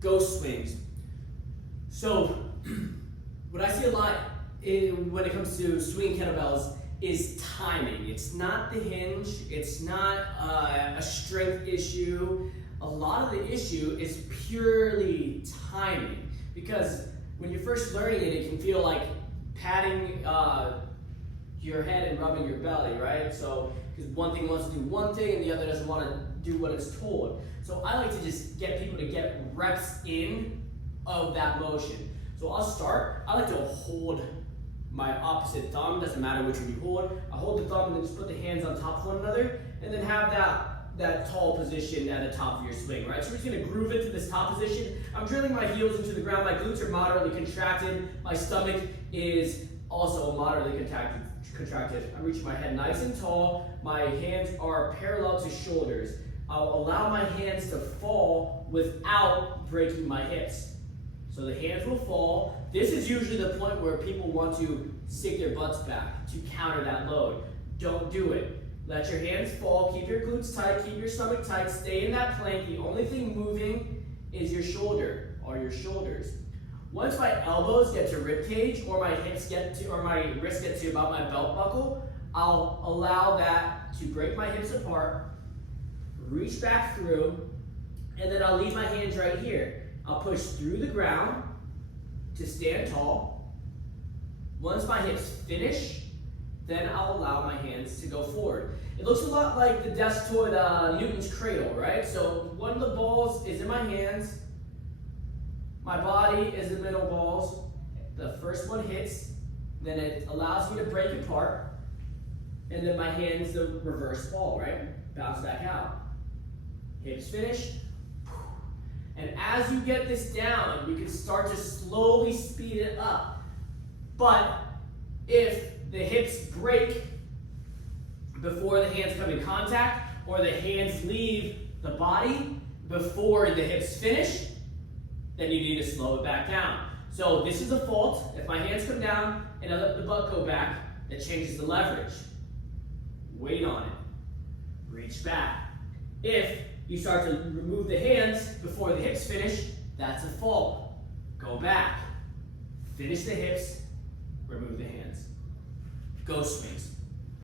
ghost swings. So what I see a lot when it comes to swinging kettlebells is timing. It's not the hinge, it's not a strength issue. A lot of the issue is purely timing, because when you're first learning it, it can feel like patting your head and rubbing your belly, right? So, because one thing wants to do one thing and the other doesn't want to do what it's told. So I like to just get people to get reps in of that motion. So I'll start, I like to hold my opposite thumb, doesn't matter which one you hold. I hold the thumb and then just put the hands on top of one another, and then have that tall position at the top of your swing, right? So we're just gonna groove into this top position. I'm drilling my heels into the ground, my glutes are moderately contracted, my stomach is also moderately contracted. I'm reaching my head nice and tall, my hands are parallel to shoulders. I'll allow my hands to fall without breaking my hips. So the hands will fall. This is usually the point where people want to stick their butts back to counter that load. Don't do it. Let your hands fall, keep your glutes tight, keep your stomach tight, stay in that plank. The only thing moving is your shoulder or your shoulders. Once my elbows get to rib cage or my hips get to, or my wrists get to about my belt buckle, I'll allow that to break my hips apart, reach back through, and then I'll leave my hands right here. I'll push through the ground to stand tall. Once my hips finish, then I'll allow my hands to go forward. It looks a lot like the desk toy, Newton's cradle, right? So one of the balls is in my hands, my body is the middle balls. The first one hits, then it allows me to break apart, and then my hands the reverse ball, right? Bounce back out. Hips finish. And as you get this down, you can start to slowly speed it up. But if the hips break before the hands come in contact, or the hands leave the body before the hips finish, then you need to slow it back down. So this is a fault. If my hands come down and I let the butt go back, that changes the leverage. Wait on it. Reach back. If you start to remove the hands before the hips finish, that's a fault. Go back. Finish the hips, remove the hands. Ghost swings.